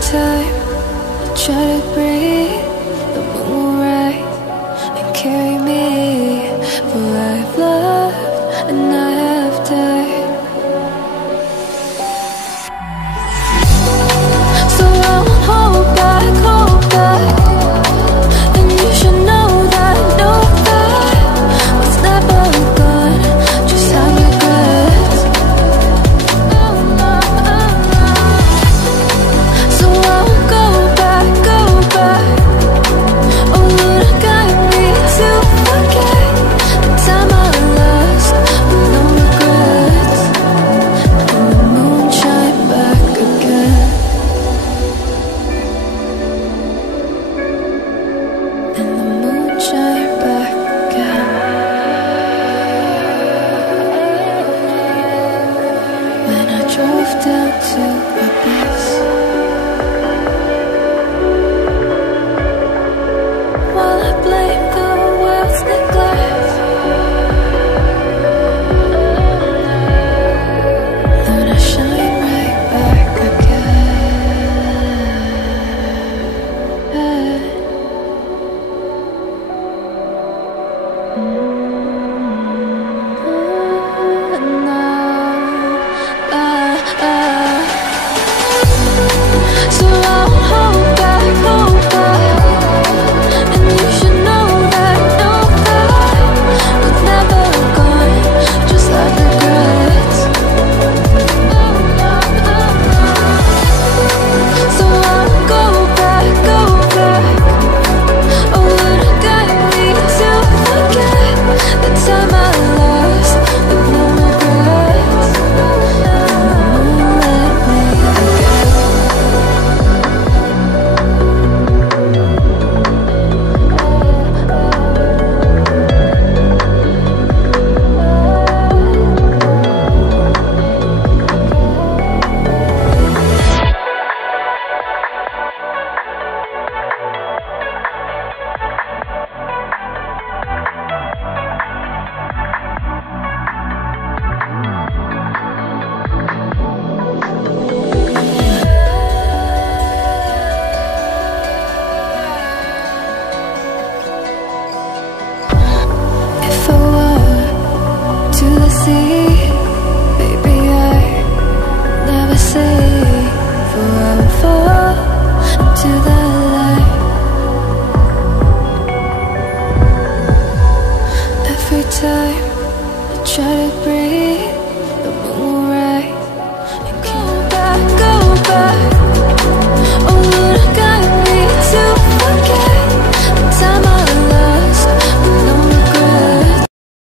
time I try to breathe, the moon will rise and carry me. For I've loved and I have died. So I won't hold back, hold back. And you should know that was never gone. Just have regrets. So I won't go back, go back. Oh Lord, guide me to forget the time I lost with no regrets. And the moon shine back again. And the moon shine back again. When I drove down to Faber.